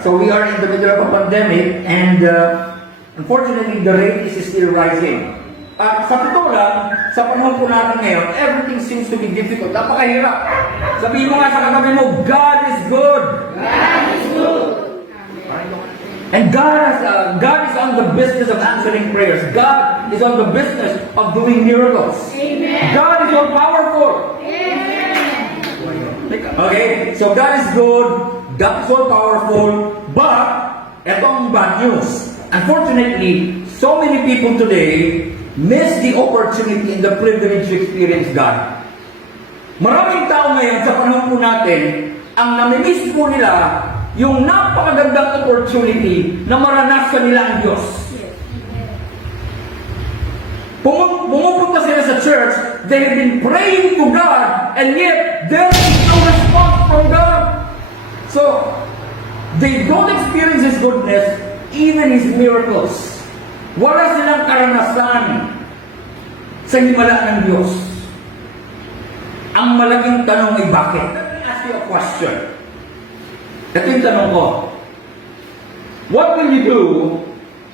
So we are in the middle of a pandemic and unfortunately the rate is still rising. At sa totoo lang, sa panahon po natin ngayon, everything seems to be difficult. Napakahirap. Sabihin mo nga sa katabi mo, God is good. God is good. And God is on the business of answering prayers. God is on the business of doing miracles. Amen. God is all powerful. Amen. Okay, so God is good, God is all powerful, but etong bad news. Unfortunately, so many people today miss the opportunity and the privilege to experience God. Maraming tao ngayon sa panahon po natin, ang namimiss po nila yung napakagandang opportunity na maranasan nila ang Diyos. Pumupunta sila sa church, they have been praying to God, and yet there is no response from God. So, they don't experience His goodness, even His miracles. Wala silang karanasan sa himala ng Diyos. Ang malaking tanong ay bakit? Let me ask you a question. Ito yung tanong ko. What will you do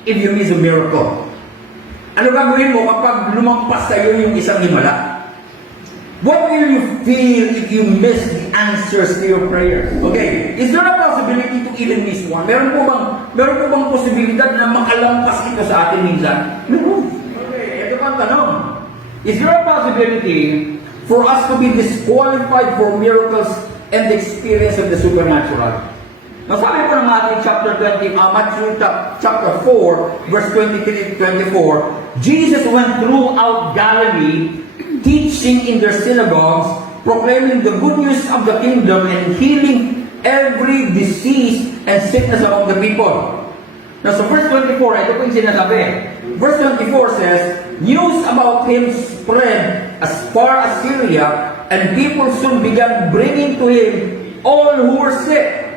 if you miss a miracle? Ano gagawin mo kapag lumampas sa iyo yung isang himala? What will you feel if you miss the answers to your prayers? Okay, is there a possibility to even miss one? Meron po bang posibilidad na makalampas ito sa atin minsan? No. Okay, ito ang tanong. Is there a possibility for us to be disqualified for miracles and the experience of the supernatural? Nasabi po ng Matthew chapter 4, verse 23 to 24, Jesus went throughout Galilee, teaching in their synagogues, proclaiming the good news of the kingdom, and healing every disease and sickness among the people. Now, so verse 24, ito po yung sinasabi. Verse 24 says, news about him spread as far as Syria, and people soon began bringing to him all who were sick.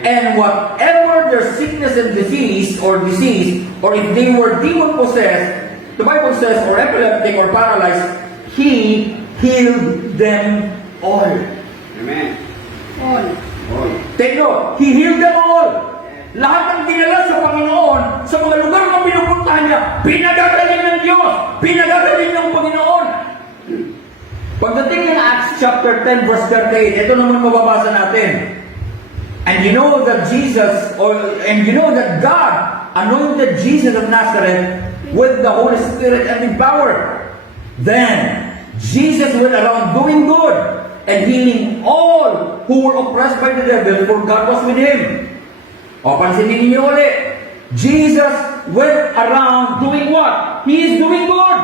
And whatever their sickness and disease, or if they were demon-possessed, the Bible says, or epileptic or paralyzed, He healed them all. Amen. All. All. Take note, He healed them all. Lahat ng dinala sa Panginoon, sa mga lugar na pinupuntahan niya, pinagagaling ng Diyos, pinagagaling ng Panginoon. Pagdating ng Acts chapter 10 verse 38, ito naman mababasa natin. And you know that God anointed Jesus of Nazareth with the Holy Spirit and in power. Then Jesus went around doing good and healing all who were oppressed by the devil, for God was with him. O, pansinin niyo ulit. Jesus went around doing what? He is doing good.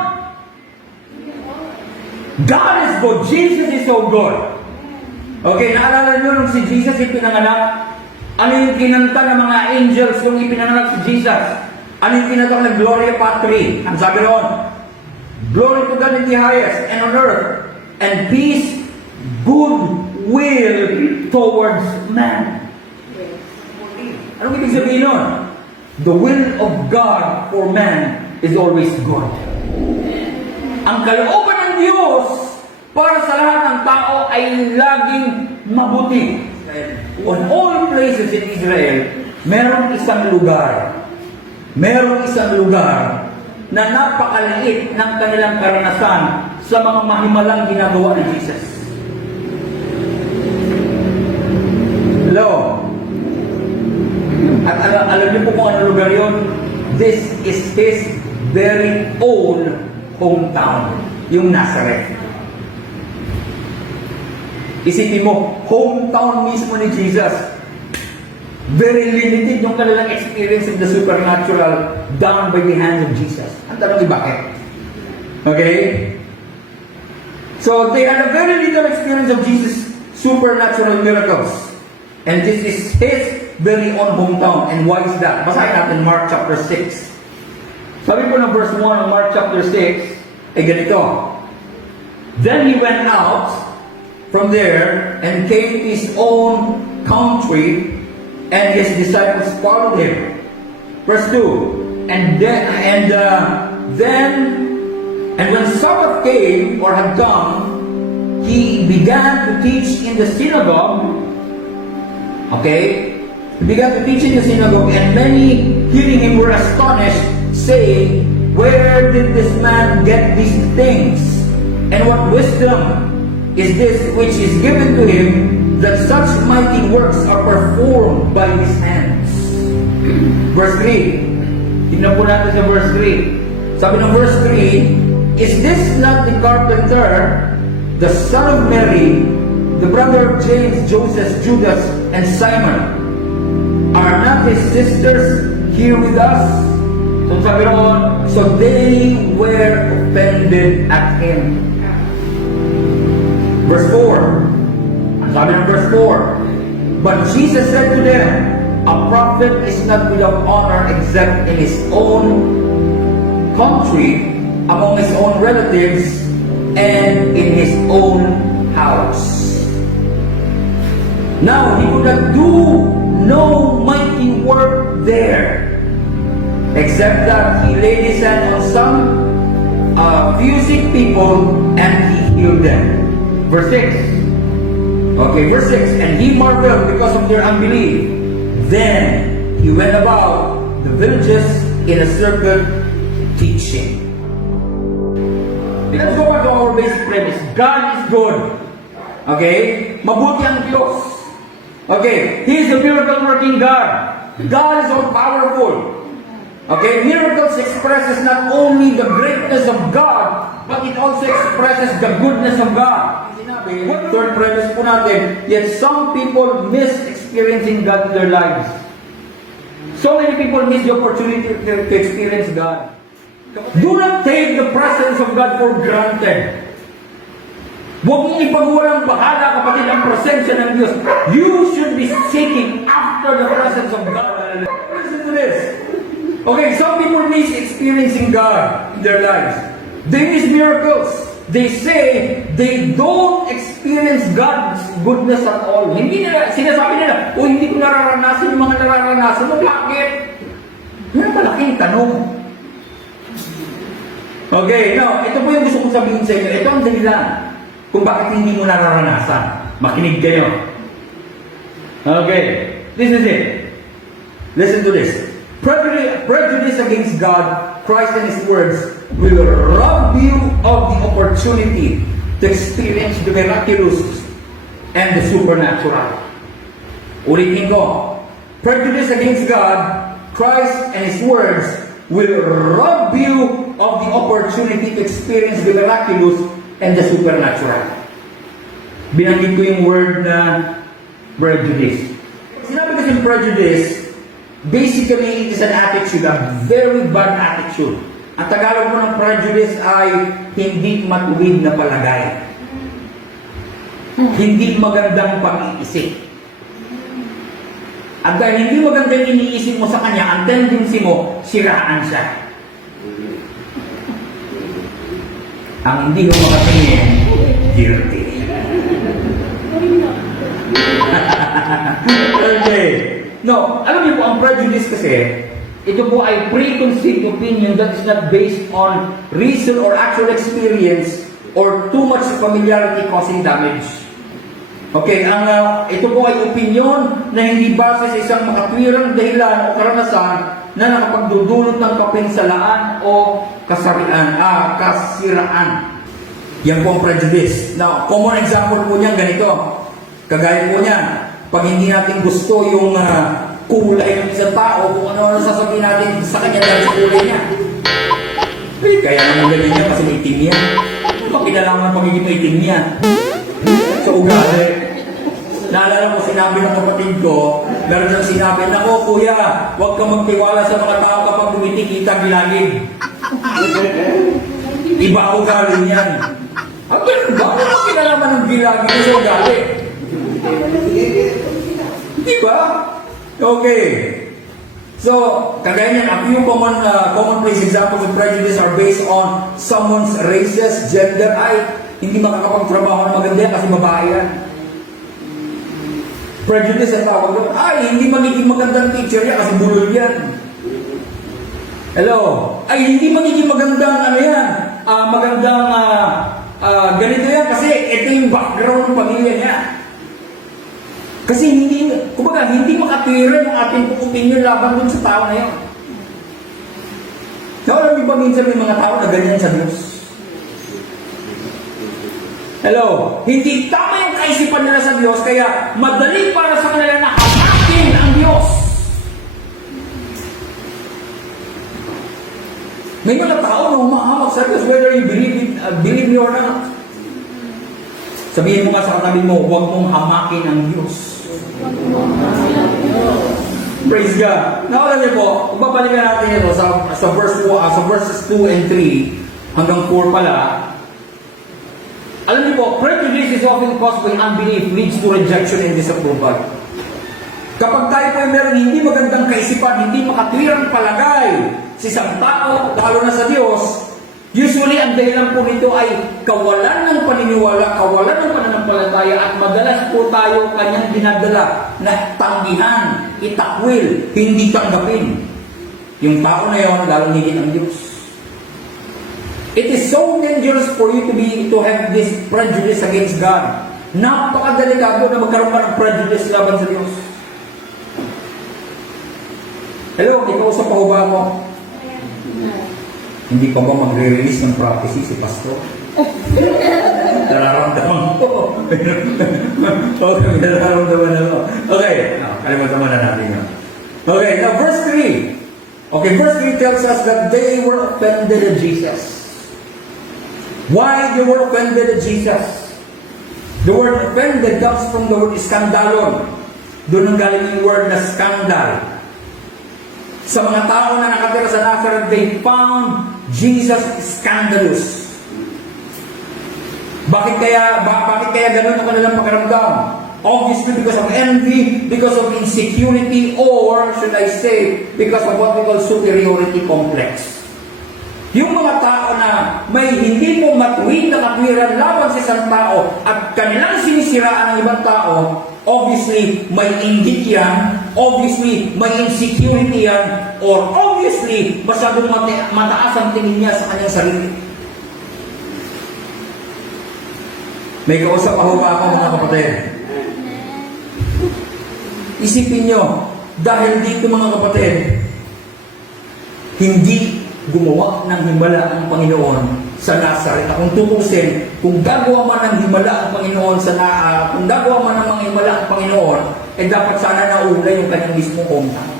God is good. Jesus is so good. Okay, naalala niyo nung si Jesus ipinanganak? Ano yung kinanta ng mga angels nung ipinanganak si Jesus? Ano yung kinanta ng Gloria Patri? Ang sabi roon, glory to God in the highest, and on earth, and peace, goodwill towards man. Anong ibig sabihin nun? The will of God for man is always good. Ang kalooban ng Diyos para sa lahat ng tao ay laging mabuti. On all places in Israel, merong isang lugar na napakaliit ng kanilang karanasan sa mga mahimalang ginagawa ni Jesus. Hello? At alam niyo po kung ano lugar yun? This is His very own hometown, yung Nazareth. Isipin mo, hometown mismo ni Jesus. Very limited yung kanilang experience of the supernatural done by the hands of Jesus. Ang tanong ay bakit? Okay? So, they had a very little experience of Jesus' supernatural miracles. And this is His very own hometown. And why is that? Basahin natin Mark chapter 6. Sabi po ng verse 1 ng Mark chapter 6, ay ganito. Then He went out from there and came to His own country, and His disciples followed Him. Verse 2, and when Sabbath came or had come, He began to teach in the synagogue. Okay? He began to teach in the synagogue, and many hearing him were astonished, saying, "Where did this man get these things? And what wisdom is this which is given to him, that such mighty works are performed by his hands?" Verse 3. Tignan po natin sa verse 3. Sabi ng verse 3, "Is this not the carpenter, the son of Mary, the brother of James, Joseph, Judas, and Simon? Are not his sisters here with us?" So sabi noon, so they were offended at him. Verse 4. Ang sabi ng verse 4, "But Jesus said to them, a prophet is not without honor except in his own country, among his own relatives, and in his own house." Now, he could not do no mighty work there, except that he laid his hand on some few sick people and he healed them. Verse 6. Okay, verse 6. "And he marveled because of their unbelief. Then he went about the villages in a circuit teaching." Let's go back to our basic premise. God is good. Okay? Mabuti ang Diyos. Okay? He is a miracle working God. God is all powerful. Okay? Miracles expresses not only the greatness of God, but it also expresses the goodness of God. Sinabi, third premise po natin, yet some people miss experiencing God in their lives. So many people miss the opportunity to experience God. Do not take the presence of God for granted. Huwag mong ipagwalang bahala, kapatid, ang presensya ng Diyos. You should be seeking after the presence of God. Listen to this. Okay, some people miss experiencing God in their lives. They miss miracles. They say they don't experience God's goodness at all. Hindi nila, sinasabi nila, "Oh, hindi ko nararanasan yung mga nararanasan mo." Bakit? Yan ang malaking tanong. Okay, now, ito po yung gusto kong sabihin sa inyo. Ito ang dahilan kung bakit hindi mo nararanasan. Makinig kayo. Okay, this is it. Listen to this. Prejudice against God, Christ and His words will rob you of the opportunity to experience the miraculous and the supernatural. Ulitin ko. Prejudice against God, Christ and His words will rob you of the opportunity to experience the miraculous and the supernatural. Binanggit ko yung word na prejudice. Sinabi ko yung prejudice, basically, it is an attitude, a very bad attitude. Ang Tagalog mo ng prejudice ay hindi matuwid na palagay. Hindi magandang pag-iisip. At dahil hindi magandang iniisip mo sa kanya, ang tendency mo, siraan siya. Ang hindi mo makatingin, guilty. Okay. No, alam niyo po, ang prejudice kasi, ito po ay preconceived opinion that is not based on reason or actual experience or too much familiarity causing damage. Okay, ito po ay opinion na hindi base sa isang makatwirang dahilan o karanasan na nakapagdudulot ng kapinsalaan o kasiraan. Yan po ang prejudice. Now, common example po niyan ganito. Kagaya po niyan, pag hindi natin gusto yung kulay ng isang tao, kung ano sasabihin natin sa kanya dahil sa kulay niya. Eh, kaya naman ganyan niya kasi may itim niya. Kinalaman ang pagiging itim niya. So, ugali. Naalala ko, sinabi ng kapatid ko, meron siyang sinabi, "Nako kuya, huwag kang magtiwala sa mga tao kapag tumitikita gilagid." Iba ugali niyan. Ang ganun ba? Ano kinalaman ng gilagid sa ugali? Di ba? Okay. So, kagaya niyan, a few commonplace examples of prejudice are based on someone's races, gender. Ay, hindi makakapagtrabaho na maganda yan kasi babae yan. Prejudice ang tawag doon. Ay, hindi magiging magandang teacher yan kasi bulol yan. Hello? Ay, hindi magiging magandang ganito yan kasi ito yung background ng pamilya niya. Kasi kumbaga, hindi makatwira yung ating opinion laban dun sa tao na yun. Alam niyo ba minsan may mga tao na ganyan sa Diyos? Hello? Hindi tama yung kaisipan nila sa Diyos, kaya madali para sa kanila na hamakin ang Diyos. May mga tao na humahamak sa Diyos whether you believe me or not. Sabihin mo nga sa katabi mo, huwag mong hamakin ang Diyos. Praise God. Now, alam niyo po, babalikan natin ito sa verses 2 and 3 hanggang 4 pala. Alam niyo po, prejudice is often caused by unbelief, leads to rejection and disapproval. Kapag tayo po ay meron hindi magandang kaisipan, hindi makatwirang palagay sa isang tao, lalo na sa Diyos, usually ang dahilan po nito ay kawalan ng paniniwala, kawalan ng pananampalataya, at madalas po tayo kanyang dinadala na tanggihan, itakwil, hindi tanggapin. Yung tao na yon, lalo higit ang Diyos. It is so dangerous for you to have this prejudice against God. Napakadelikado na magkaroon ka ng prejudice laban sa Diyos. Hello, ikaw sa pahuba mo. Hindi pa ba magre-release ng prophecy si Pastor? Nararamdaman ko. Okay, nararamdaman na ko. Okay, kalimutan mo na natin yun. Okay, now verse 3. Okay, verse 3 tells us that they were offended at Jesus. Why they were offended at Jesus? The word offended comes from the word skandalon. Doon ang galing yung word na scandal. Sa mga tao na nakatira sa Nazareth, they found Jesus scandalous. Bakit kaya ganun ang kanilang pakiramdam? Obviously because of envy, because of insecurity, or should I say, because of what we call superiority complex. Yung mga tao na may hindi mo matuwid na katwiran laban sa isang tao at kanilang sinisiraan ng ibang tao, obviously may inggit yan, obviously may insecurity yan, or obviously masyadong mataas ang tingin niya sa kanyang sarili. May kausap ako pa ako mga kapatid. Isipin nyo, dahil dito mga kapatid, hindi gumawa ng himala ang Panginoon sa Nazareth. Kung tutusin, kung gagawa man ng himala ang Panginoon kung gagawa man ng mga himala ang Panginoon, dapat sana naula yung kanyang mismong hometown.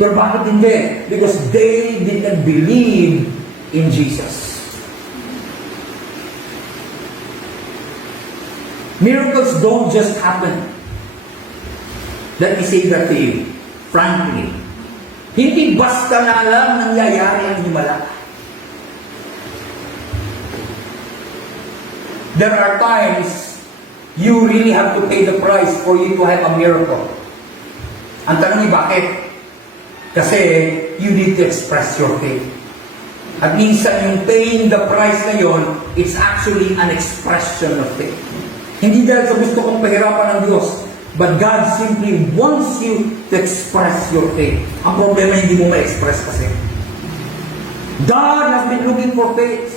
Pero bakit hindi? Because they did not believe in Jesus. Miracles don't just happen. Let me say that to you, frankly. Hindi basta na lang nangyayari ang himala. There are times you really have to pay the price for you to have a miracle. Ang tanong ay bakit? Kasi you need to express your faith. At minsan yung paying the price na yon, it's actually an expression of faith. Hindi dahil sa gusto kong pahirapan ng Diyos, but God simply wants you to express your faith. Ang problema, hindi mo ma-express kasi. God has been looking for faith.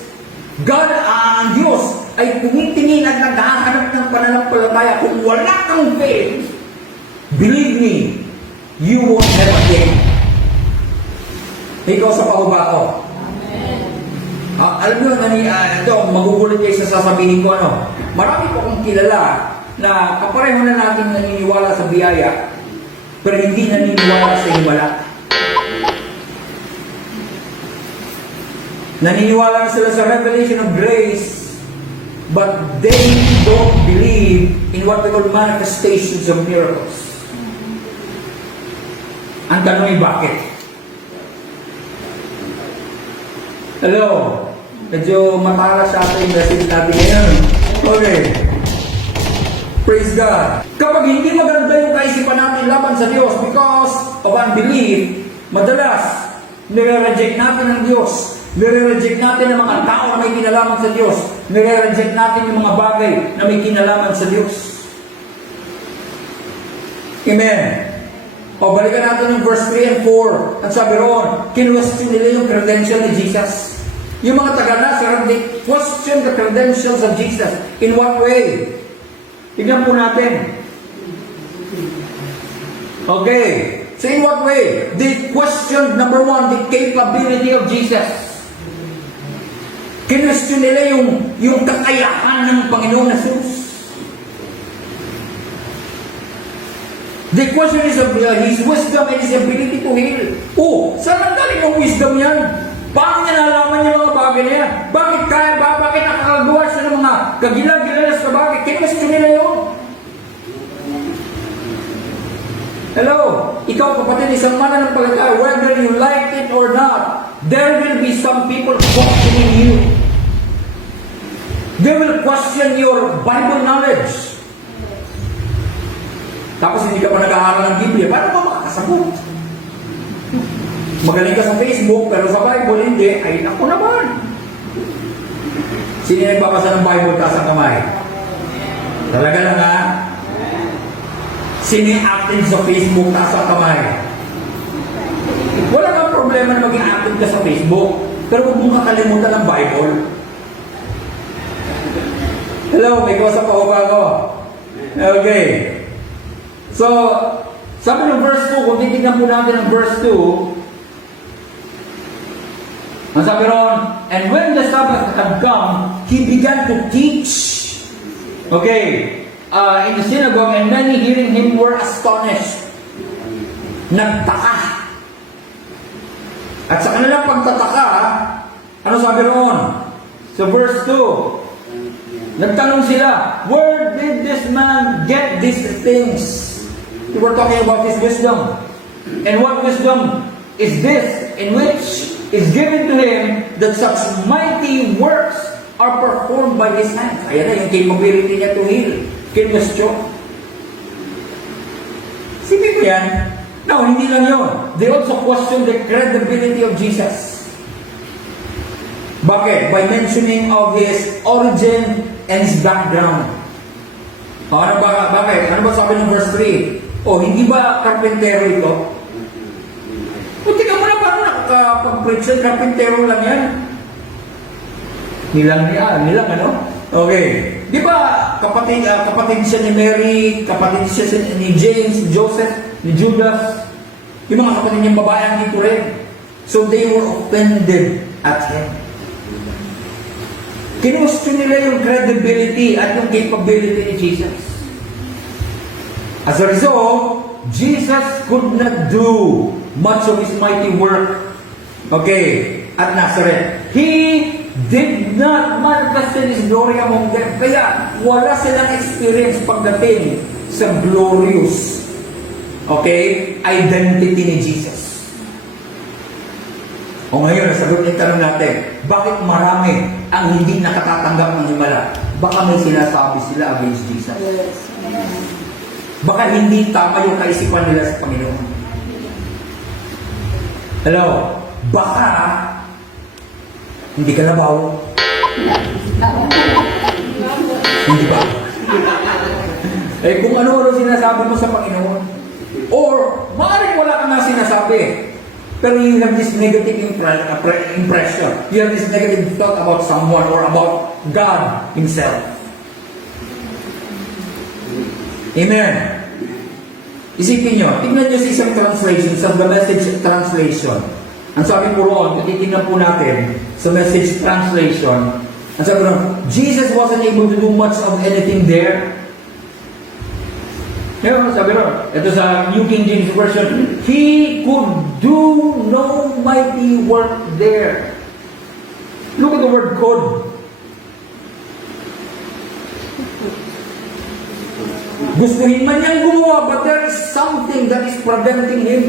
God, ang Diyos, ay tumitingin at naghahanap ng pananampalataya. Kung wala kang faith, believe me, you won't have a faith. Ikaw sa pahuba ko. Alam mo, ito, magugulit kayo sa sasabihin ko, marami po akong kilala na kapareho na natin naniniwala sa biyaya, pero hindi naniniwala sa himala. Naniniwala sila sa revelation of grace, but they don't believe in what we call manifestations of miracles. Ang tanong ay bakit? Hello? Medyo matala sa ating message natin ngayon. Okay. Praise God. Kapag hindi maganda yung kaisipan natin laban sa Diyos because of unbelief, madalas, nire-reject natin ang Diyos. Nire-reject natin ang mga tao na may kinalaman sa Diyos. Nire-reject natin yung mga bagay na may kinalaman sa Diyos. Amen. O, balikan natin yung verse 3 and 4. At sabi roon, kinwestiyon nila yung credential ni Jesus. Yung mga taga-Nazareth, they question the credentials of Jesus. In what way? Tignan po natin. Okay. So in what way? They questioned, number one, the capability of Jesus. Kinwestiyon nila yung kakayahan ng Panginoon Jesus. They question his wisdom and his ability to heal. Oh, saan ang galing ang wisdom yan? Paano niya nalaman yung mga bagay na yan? Bakit kaya ba? Bakit nakakagawa siya ng mga kagilag-gilalas na bagay? Kinwestiyon nila yun. Hello, ikaw kapatid, isang mananampalataya, whether you like it or not, there will be some people questioning you. They will question your Bible knowledge. Tapos hindi ka pa nag-aaral ng Biblia, paano ka makakasagot? Magaling ka sa Facebook, pero sa Bible hindi, ay naku naman. Sino yung nagbabasa ng Bible taas ang kamay? Talaga lang ha? Sino yung active sa Facebook taas ang kamay? Wala kang problema na maging active ka sa Facebook, pero huwag mong kakalimutan ng Bible. Hello, may kosa pa ba ako? Okay. So, sabi ng verse 2, kung titignan po natin ang verse 2, ang sabi ron, and when the Sabbath had come, he began to teach. Okay. In the synagogue, and many hearing him were astonished. Nagtaka. At sa kanilang pagtataka, ano sabi ron? So verse 2, nagtanong sila, where did this man get these things? We were talking about his wisdom. And what wisdom is this, in which is given to him that such mighty works are performed by his hands? Ayan na yung capability niya to heal. Kinwestiyon. Sipin mo yan. No, hindi lang yun. They also question the credibility of Jesus. Bakit? By mentioning of his origin and his background. Ano ba? Bakit? Ano ba sabi ng verse 3? Oh, hindi ba karpentero ito? O, tingnan mo na paano nakakapag-preach ng karpentero lang yan. Nilang ano? Okay. Di ba kapatid siya ni Mary, kapatid siya ni James, Joseph, ni Judas, yung mga kapatid niyang babae ang dito rin. So they were offended at him. Kinwestiyon nila yung credibility at yung capability ni Jesus. As a result, Jesus could not do much of his mighty work, okay, at Nazareth. He did not manifest his glory among them. Kaya wala silang experience pagdating sa glorious, okay, identity ni Jesus. O ngayon, nasagot yung tanong natin, bakit marami ang hindi nakatatanggap ng himala? Baka may sinasabi sila against Jesus. Baka hindi tama yung kaisipan nila sa Panginoon. Hello? Baka hindi ka nabaw. Hindi ba? Eh kung ano sinasabi mo sa Panginoon. Or, maaaring wala ka nga sinasabi. Pero you have this negative impression. You have this negative thought about someone or about God Himself. Amen. Isipin nyo, tignan nyo sa isang translation, sa The Message translation. Ang sabi po roon, titignan po natin sa Message translation, ang sabi roon, Jesus wasn't able to do much of anything there. Ngayon, sabi roon, ito sa New King James Version, He could do no mighty work there. Look at the word could. Gustuhin man niyang gumawa, but there is something that is preventing him.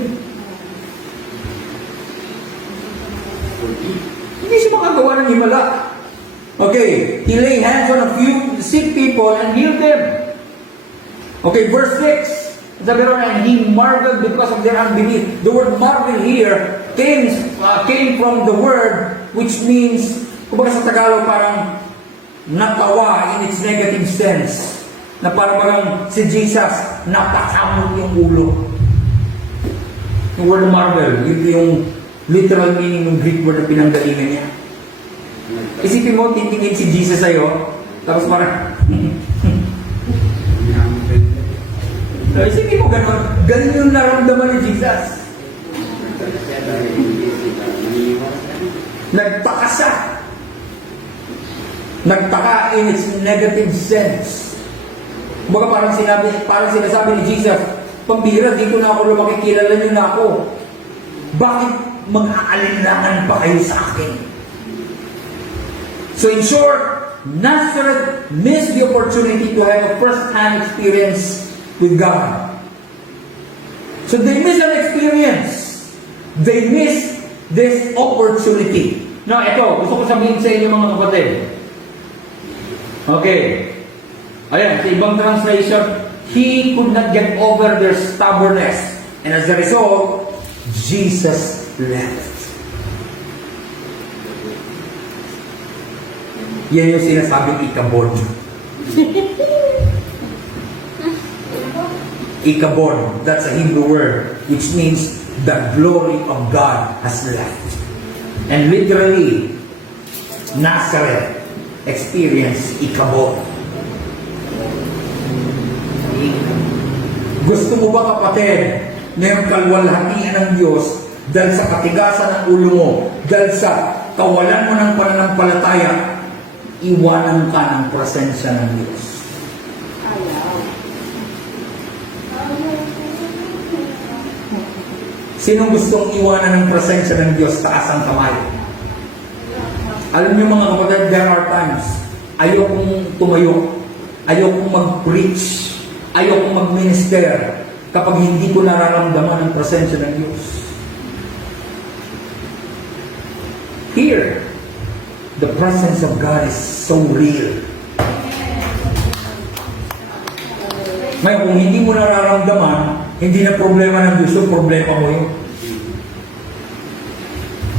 Hindi siya makagawa ng himala. Okay, he laid hands on a few sick people and healed them. Okay, verse 6. Sabi ron, and he marveled because of their unbelief. The word marvel here came from the word which means, kumbaga sa Tagalog parang natawa in its negative sense. Na parang si Jesus, napakamot yung ulo. Yung word marvel, yung literal meaning ng Greek word na pinanggalingan niya. Isipin mo, titingin si Jesus sa'yo, tapos parang, So, isipin mo ganun. Ganun yung naramdaman ni Jesus. Nagtaka siya. Nagtaka in its negative sense. Kumbaga parang sinasabi ni Jesus, pambira, dito na ako lumaki, kilala niyo na ako. Bakit mag-aalinlangan pa kayo sa akin? So in short, Nazareth missed the opportunity to have a first-hand experience with God. So they missed an experience. They missed this opportunity. Now, ito, gusto ko sabihin sa inyo mga kapatid. Okay. Ayan, sa ibang translation, he could not get over their stubbornness. And as a result, Jesus left. Yan yung sinasabing ikabod. Ikabod, that's a Hebrew word, which means the glory of God has left. And literally, Nazareth experienced ikabod. Gusto mo ba kapatid na yung kalwalhatian ng Diyos dahil sa katigasan ng ulo mo, dahil sa kawalan mo ng pananampalataya, iwanan ka ng presensya ng Diyos? Sinong gustong iwanan ng presensya ng Diyos? Taas ang kamay. Alam niyo mga kapatid, there are times ayokong tumayo, ayokong mag-preach, ayokong mag-minister kapag hindi ko nararamdaman ang presensya ng Diyos. Here, the presence of God is so real. Ngayon, kung hindi mo nararamdaman, hindi na problema ng Diyos, yung problema mo yun.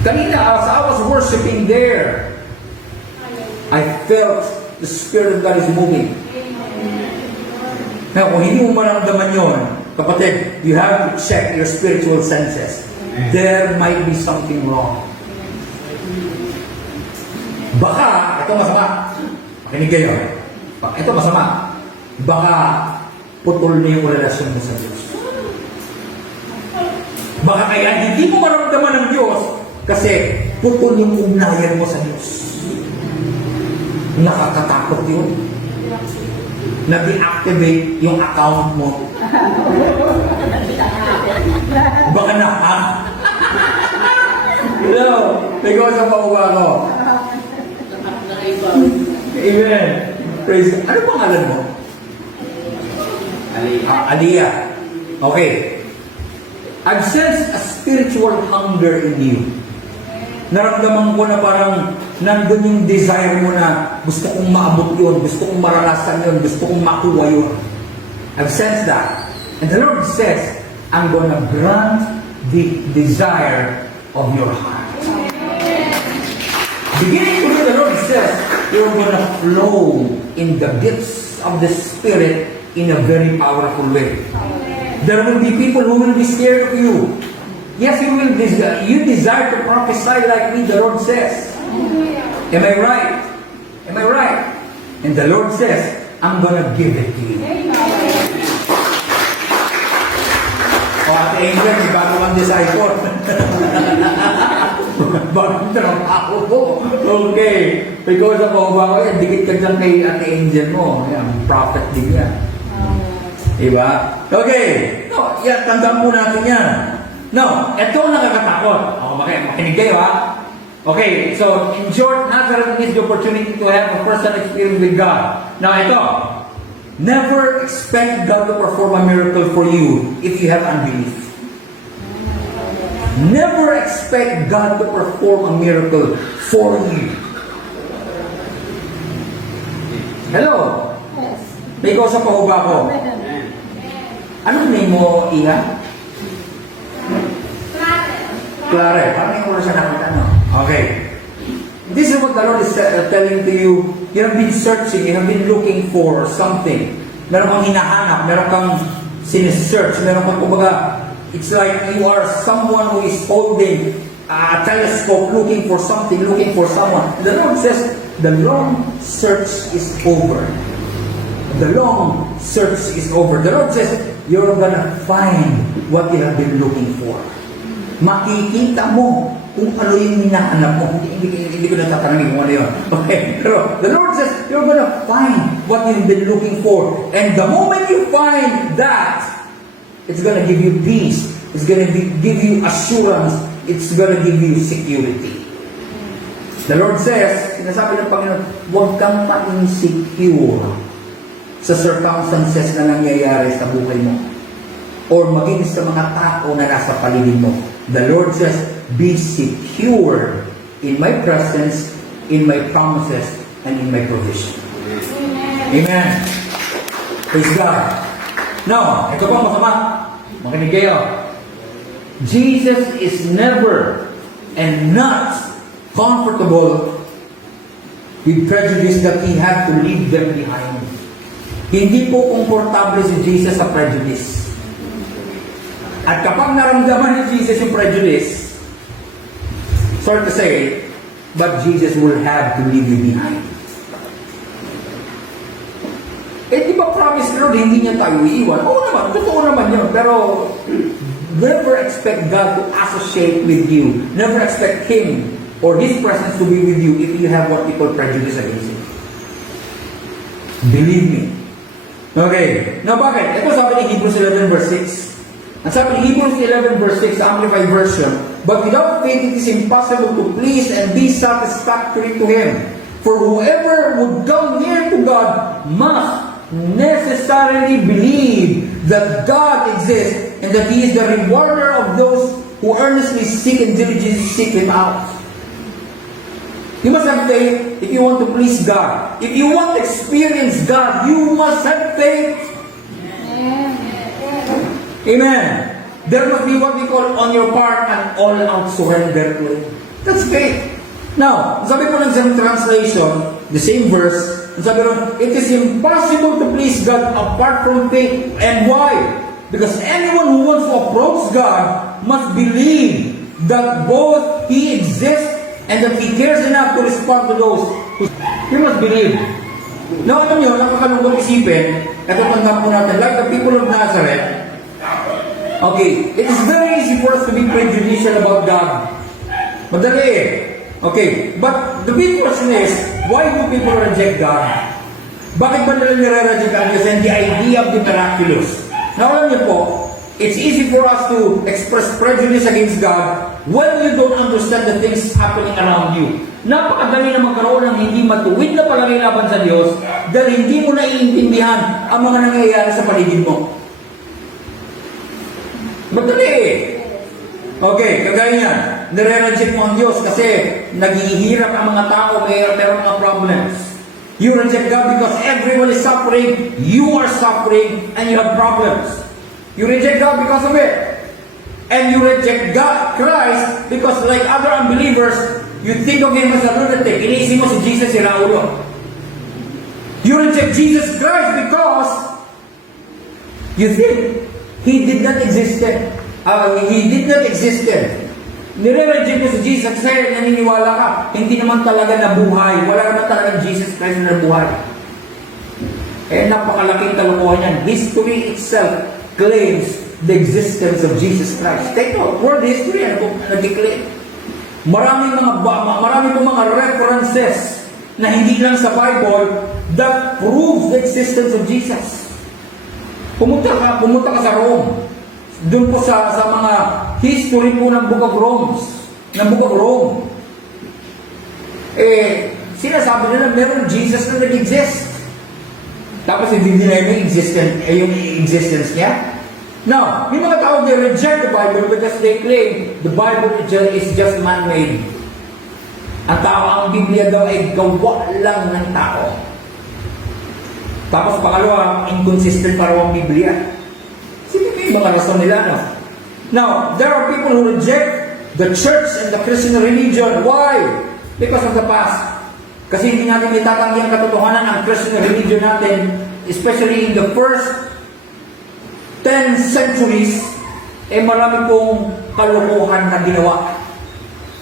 Kanina, as I was worshiping there, I felt the Spirit of God is moving. Now, kung hindi mo maramdaman yun, kapatid, you have to check your spiritual senses. There might be something wrong. Baka, ito masama. Makinig kayo. Ito masama. Baka, putol na yung relasyon mo sa Diyos. Baka kaya hindi mo maramdaman ng Diyos kasi putol yung ugnayan mo sa Diyos. Nakakatakot yun. Na-deactivate yung account mo. Baka na, ha? Hello, because of pauwa ko. Amen. Praise God. Ano pangalan mo? Aliyah. Okay. I've sensed a spiritual hunger in you. Naramdaman ko na parang nandun yung desire mo na gusto kong maabot yun, gusto kong maranasan yun, gusto kong makuha yun. I've sensed that. And the Lord says, I'm gonna grant the desire of your heart. Beginning to the Lord says, you're gonna flow in the gifts of the Spirit in a very powerful way. There will be people who will be scared of you. Yes, you desire to prophesy like me, the Lord says. Am I right? Am I right? And the Lord says, I'm gonna give it to you. O Ate Angel, may bago kang disciple. Bagong trabaho mo. Okay. Because of ba ko yan, dikit ka dyan kay Ate Angel mo. Yan, prophet din yan. Diba? Okay. No, yan, tandaan po natin yan. No, ito ang nakakatakot. Makinig kayo ha. Okay, so in short, Nazareth is the opportunity to have a personal experience with God. Now ito, never expect God to perform a miracle for you if you have unbelief. Never expect God to perform a miracle for you. Hello? Yes. May kausap pa ba ako? Anong name mo, Iha? Clare. Parang yung oras siya nakita, no? Okay. This is what the Lord is telling to you. You have been searching, you have been looking for something. Meron kang hinahanap, meron kang sinesearch, meron kang, kumbaga, it's like you are someone who is holding a telescope, looking for something, looking for someone. The Lord says, the long search is over. the long search is over. The Lord says, you're gonna find what you have been looking for. Makikita mo kung ano yung hinahanap mo. Hindi ko natatanungin kung ano yun. Okay? Pero the Lord says, you're gonna find what you've been looking for. And the moment you find that, it's gonna give you peace. It's gonna give you assurance. It's gonna give you security. The Lord says, sinasabi ng Panginoon, huwag kang ma-insecure sa circumstances na nangyayari sa buhay mo or maging sa mga tao na nasa paligid mo. The Lord says, be secure in my presence, in my promises, and in my provision. Amen. Praise God. Now, ito pa masama. Makinig kayo. Jesus is never and not comfortable with prejudice that He had to leave them behind. Hindi po komportable si Jesus sa prejudice. At kapag naramdaman ni Jesus yung prejudice, sorry to say, but Jesus will have to leave you behind. Eh, di ba promise ni Lord, hindi niya tayo iiwan? Oo naman, totoo naman yun. Pero, never expect God to associate with you. Never expect Him or His presence to be with you if you have what we call prejudice against Him. Believe me. Okay. Now, bakit? Ito sabi ni Hebrews 11 verse 6. Ang sabi ni Hebrews 11 verse 6, Amplified Version, but without faith it is impossible to please and be satisfactory to Him. For whoever would come near to God must necessarily believe that God exists and that He is the rewarder of those who earnestly seek and diligently seek Him out. You must have faith if you want to please God. If you want to experience God, you must have faith. Amen. There must be what we call on your part an all-out surrender to Him. That's faith. Now, sabi po ng isang translation, the same verse, sabi ron, it is impossible to please God apart from faith. And why? Because anyone who wants to approach God must believe that both He exists and that He cares enough to respond to those who... You must believe. Now, alam nyo, nakakalungkot isipin, ito tandaan po natin, like the people of Nazareth, okay, it is very easy for us to be prejudicial about God. Madali eh. Okay, but the big question is, why do people reject God? Bakit ba nila nire-reject ang Diyos and the idea of the miraculous? Now, alam niyo po, it's easy for us to express prejudice against God when you don't understand the things happening around you. Napakadali na magkaroon ng hindi matuwid na palagay laban sa Diyos dahil hindi mo naiintindihan ang mga nangyayari sa paligid mo. Madali eh. Okay, kagaya niyan, nire-reject mo ang Diyos kasi naghihirap ang mga tao, meron mga problems. You reject God because everyone is suffering, you are suffering, and you have problems. You reject God because of it. And you reject God, Christ, because like other unbelievers, you think of Him as a lunatic. Iniisip mo si Jesus, si Raulo. You reject Jesus Christ because you think He did not exist. He did not exist. Nire-reject mo si Jesus kasi naniniwala ka, hindi naman talaga nabuhay. Wala naman talaga Jesus Christ na nabuhay. Eh, napakalaking kalokohan yan. History itself claims the existence of Jesus Christ. Take note, world history, ano po nag-declare? Marami po mga references na hindi lang sa Bible that proves the existence of Jesus. Pumunta ka sa Rome. Doon po sa mga history po ng Book of Rome. Eh, sinasabi nila meron Jesus na nag-exist. Tapos hindi nila yung existence niya. Now, yung mga tao, they reject the Bible because they claim the Bible is just man-made. Ang tao, ang Biblia daw ay gawa lang ng tao. Tapos pangalawa, inconsistent para ang Biblia. Sige ba yung mga rason nila, no? Now, there are people who reject the church and the Christian religion. Why? Because of the past. Kasi hindi natin itatanggi ang katotohanan ng Christian religion natin, especially in the first 10 centuries, eh marami pong kalokohan na ginawa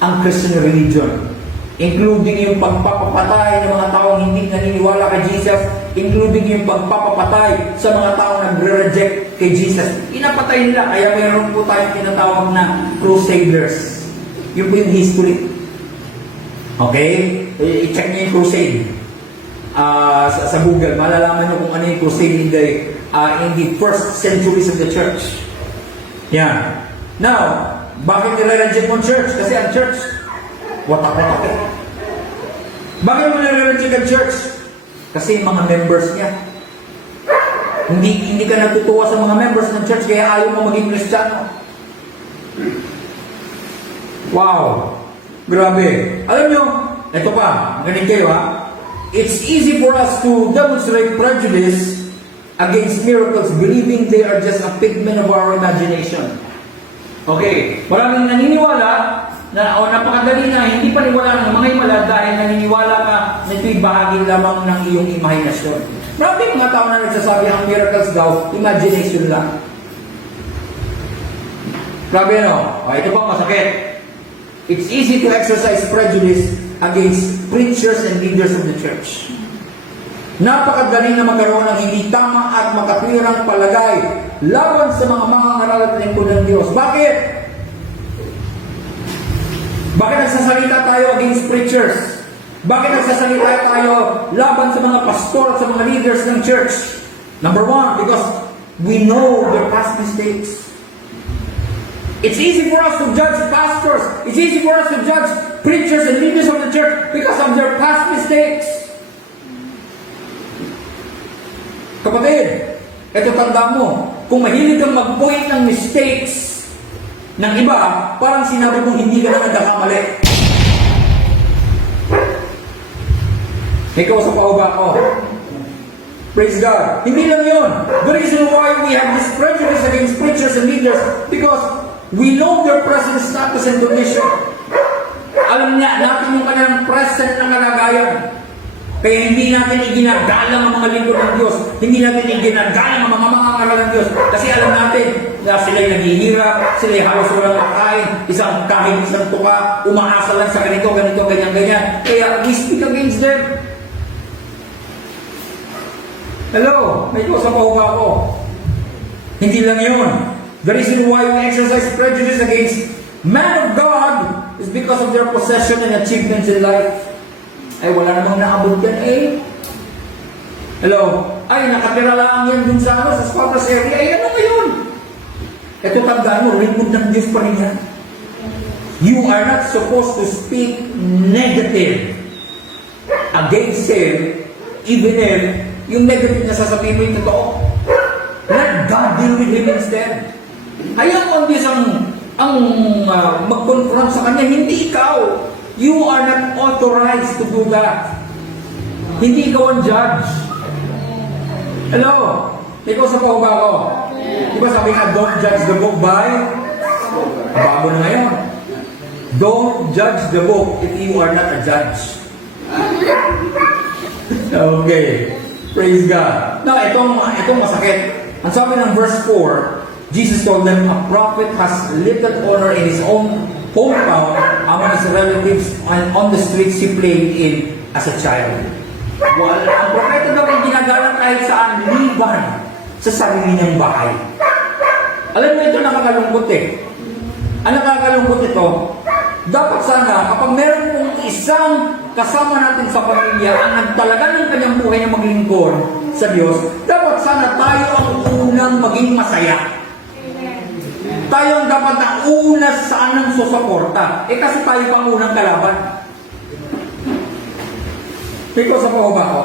ang Christian religion. Including yung pagpapapatay ng mga taong hindi naniniwala kay Jesus, including yung pagpapapatay sa mga tao na nagre-reject kay Jesus. Inapatay nila, kaya mayroon po tayong tinatawag na crusaders. Yun po yung history. Okay? I-check niyo yung crusade. Sa Google, malalaman niyo kung ano yung crusade in the first centuries of the church. Yan. Now, bakit nire-reject mo church? Kasi ang church, watak-watak eh. Bakit mo nire-reject ang church? Kasi yung mga members niya. Hindi ka natutuwa sa mga members ng church, kaya ayaw mo maging Kristiyano. Wow! Grabe. Alam nyo, ito pa, ganin kayo ha. It's easy for us to demonstrate prejudice against miracles, believing they are just a figment of our imagination. Okay, maraming naniniwala na napakadali na hindi paniwala ng mga himala dahil naniniwala ka na ito'y bahagi lamang ng iyong imahinasyon. Maraming mga tao na nagsasabi ang miracles daw, imagination lang. Grabe no? Ito pa masakit. It's easy to exercise prejudice against preachers and leaders of the church. Napakadali na magkaroon ng hindi tama at makatwirang palagay laban sa mga mangangaral at lingkod ng Diyos. Bakit? Bakit nagsasalita tayo against preachers? Bakit nagsasalita tayo laban sa mga pastor at sa mga leaders ng church? Number one, because we know their past mistakes. It's easy for us to judge pastors. It's easy for us to judge preachers and leaders of the church because of their past mistakes. Kapatid, ito tanda mo, kung mahilig kang mag-point ng mistakes ng iba, parang sinabi mong hindi ka na nagkakamali. May kausap pa ba ako? Praise God. Hindi lang yun. The reason why we have this prejudice against preachers and leaders because we know their present status and condition. Alam niya natin yung kanilang present na kalagayan. Kaya hindi natin iginagalang ang mga lingkod ng Diyos. Hindi natin iginagalang ang mga mangangaral ng Diyos. Kasi alam natin na sila'y naghihirap, sila'y halos walang makain, isang tuka, umaasa lang sa ganito, ganyan. Kaya we speak against them. Hello, may kausap pa ba ako? Hindi lang yun. The reason why we exercise prejudice against men of God is because of their possession and achievements in life. Ay, wala namang naabot yan eh. Hello? Ay, nakatira lang yan dun sa Squatters area. Ay, ano ngayon? Ito tandaan mo, ringmod ng Diyos pa rin yan. You are not supposed to speak negative against him, even if yung negative na sasabihin mo yung totoo. Let God deal with him instead. Hayaan mo ang Diyos ang mag-confront sa kanya, hindi ikaw. You are not authorized to do that. Hindi ikaw ang judge. Hello? Ikaw sa pa ba ako? Diba sabi nga, don't judge the book by? Bago na ngayon. Don't judge the book if you are not a judge. Okay. Praise God. Now, itong masakit. Ang sabi ng verse 4, Jesus told them, a prophet has little honor in his own hometown among his relatives and on the streets he played in as a child. Well, ang propeta daw ay ginagalang kahit saan liban sa sarili niyang bahay. Alam mo, ito nakakalungkot eh. Ang nakakalungkot ito, dapat sana, kapag meron pong isang kasama natin sa pamilya ang nagtalaga ng kanyang buhay na maglingkod sa Diyos, dapat sana tayo ang unang maging masaya. Tayo ang dapat na una saan ang susuporta. Eh kasi tayo pang unang kalaban. Ikaw sa pahaba ko.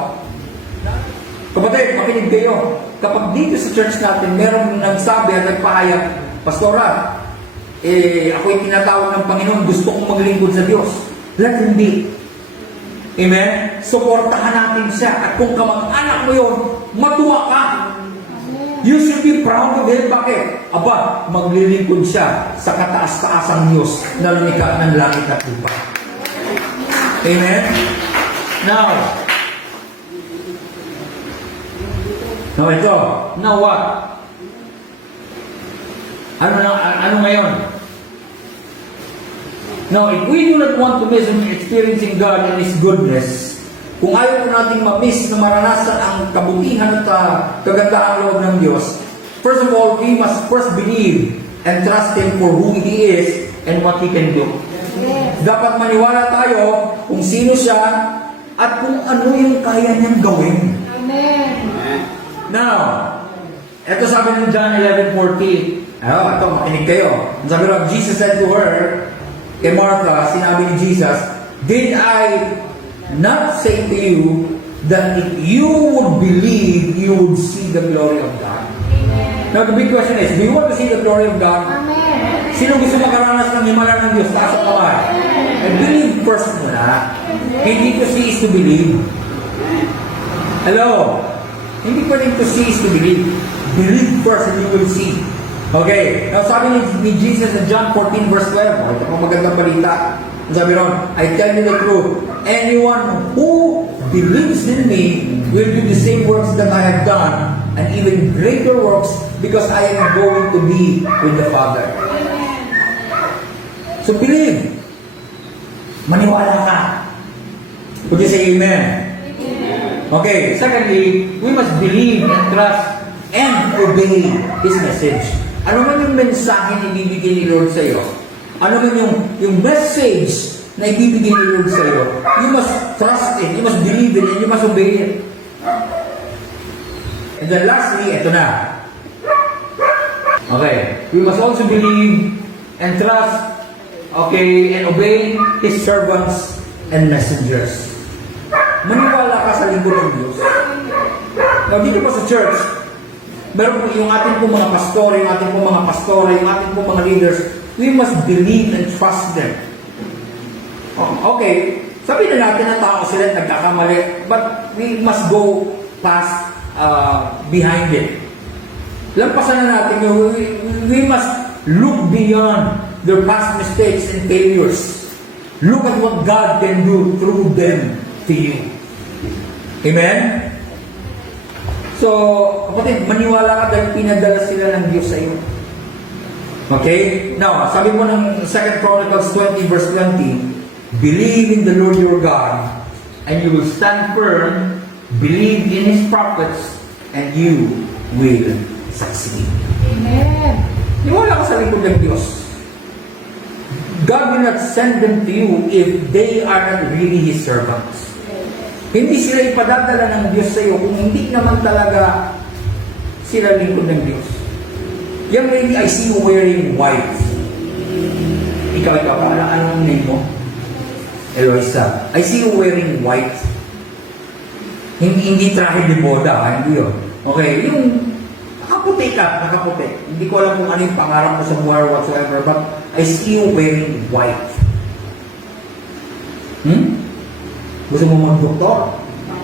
Kapatid, makinig kayo. Kapag dito sa church natin, merong nagsabi at nagpahayag, Pastora, ako'y tinatawag ng Panginoon, gusto kong maglingkod sa Diyos. Let him be. Amen? Suportahan natin siya. At kung kamag-anak mo yun, matuwa ka. You should be proud of him. Bakit? Aba, maglilingkod siya sa kataas-taasang Diyos na lumikha ng langit at lupa. Amen? Now, ito. Now what? Ano ngayon? Now, if we do not want to miss experiencing God and His goodness, kung ayaw po natin ma-miss na maranasan ang kabutihan at kagandahang loob ng Diyos, first of all, we must first believe and trust Him for who He is and what He can do. Dapat maniwala tayo kung sino siya at kung ano yung kaya niyang gawin. Amen. Now, ito sabi ng John 11:40. Ito, makinig kayo. Sabi ng Jesus said to her, kay Martha, sinabi ni Jesus, "Did I not say to you that if you would believe, you would see the glory of God?" Now, the big question is, do you want to see the glory of God? Amen. Sino gusto makaranas ng himala ng Diyos? Taas ang kamay. And believe first muna. Hindi to see is to believe. Hello? Hindi pwedeng to see is to believe. Believe first and you will see. Okay. Now, sabi ni Jesus in John 14 verse 12, ito pong magandang balita. Sabi ron, "I tell you the truth, anyone who believes in me will do the same works that I have done, and even greater works, because I am going to be with the Father." So believe. Maniwala ka. Would you say amen? Okay, secondly, we must believe and trust and obey His message. Ano man yung mensahe na ibibigay ni Lord sa iyo? Ano man yung message na ibibigay ni Lord sa iyo? You must trust it, you must believe it, and you must obey it. And then lastly, ito na. Okay, we must also believe and trust, okay, and obey His servants and messengers. Maniwala ka sa lingkod ng Diyos. Now, dito pa sa church, meron po yung ating po mga pastor, yung ating po mga pastora, yung ating po mga leaders, we must believe and trust them. Okay, sabihin na natin na tao sila nagkakamali, but we must go past behind it. Lampasan na natin, we must look beyond their past mistakes and failures. Look at what God can do through them to you. Amen? So, kapatid, maniwala ka dahil pinadala sila ng Diyos sa iyo. Okay? Now, sabi mo ng 2 Chronicles 20 verse 20, "Believe in the Lord your God, and you will stand firm. Believe in His prophets, and you will succeed." Amen. Maniwala ka sa lingkod ng Diyos. God will not send them to you if they are not really His servants. Hindi sila ipadadala ng Diyos sa iyo kung hindi naman talaga sila lingkod ng Diyos. Young lady, I see you wearing white. Ikaw, anong name mo? Eloisa. I see you wearing white. Hindi trahe de boda, hindi yun. Okay, yung nakaputi ka, nakaputi. Hindi ko alam kung ano yung pangarap mo sa buhay or whatsoever, but I see you wearing white. Gusto mo mag-doktor?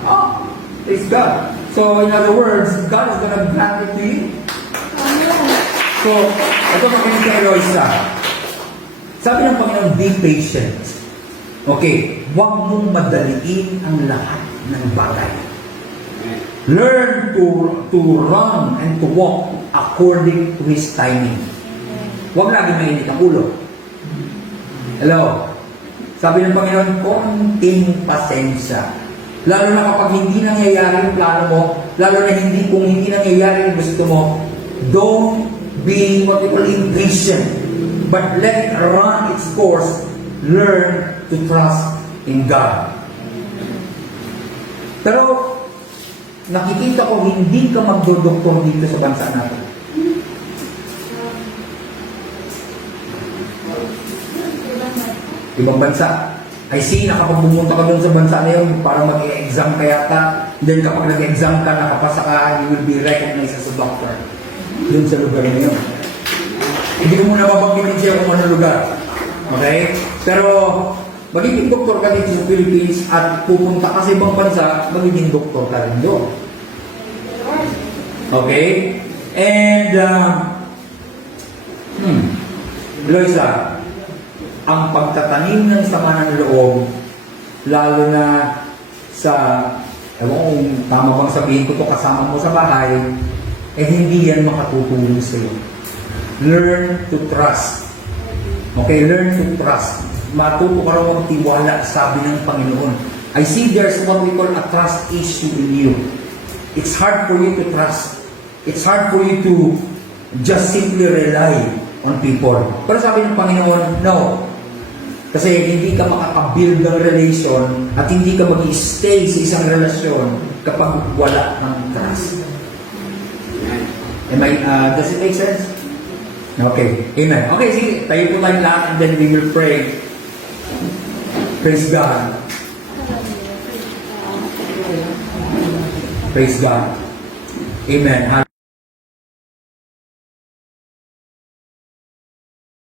Oh, praise God. So, in other words, God is gonna grant it to you. So, ito makinig kay Eloisa. Sabi ng Panginoon, be patient. Okay, huwag mong madaliin ang lahat ng bagay. Learn to run and to walk according to His timing. Huwag lagi mainit ang ulo. Hello? Sabi ng Panginoon, konting pasensya. Lalo na kapag hindi nangyayari yung plano mo, lalo na kung hindi nangyayari yung gusto mo, don't be what we call impatient, but let it run its course. Learn to trust in God. Pero, nakikita ko hindi ka magdodoktor dito sa bansa natin. Ibang bansa. I see na kapag pumunta ka doon sa bansa na yun, para mag-exam ka yata, then kapag nag-exam ka, nakapasa ka, you will be recognized as a doctor. Doon sa lugar na yun. Hindi ko muna mabanggitin siya kung ano lugar. Okay? Pero, magiging doktor ka dito sa Philippines at pupunta ka sa ibang bansa, magiging doktor ka rin doon. Okay? And, Loisa, ang pagtatanim ng sama ng loob, lalo na sa, ewan kung tama bang sabihin ko to kasama mo sa bahay, eh hindi yan makatutulong sa iyo. Learn to trust. Okay, learn to trust. Matuto ka rin magtiwala, sabi ng Panginoon. I see there's what we call a trust issue in you. It's hard for you to trust. It's hard for you to just simply rely on people. Pero sabi ng Panginoon, no. Kasi hindi ka makakabuild ng relation at hindi ka mag-stay sa isang relasyon kapag wala ng trust. Does it make sense? Okay. Amen. Okay, sige. Tayo po tayong lahat and then we will pray. Praise God. Praise God. Amen.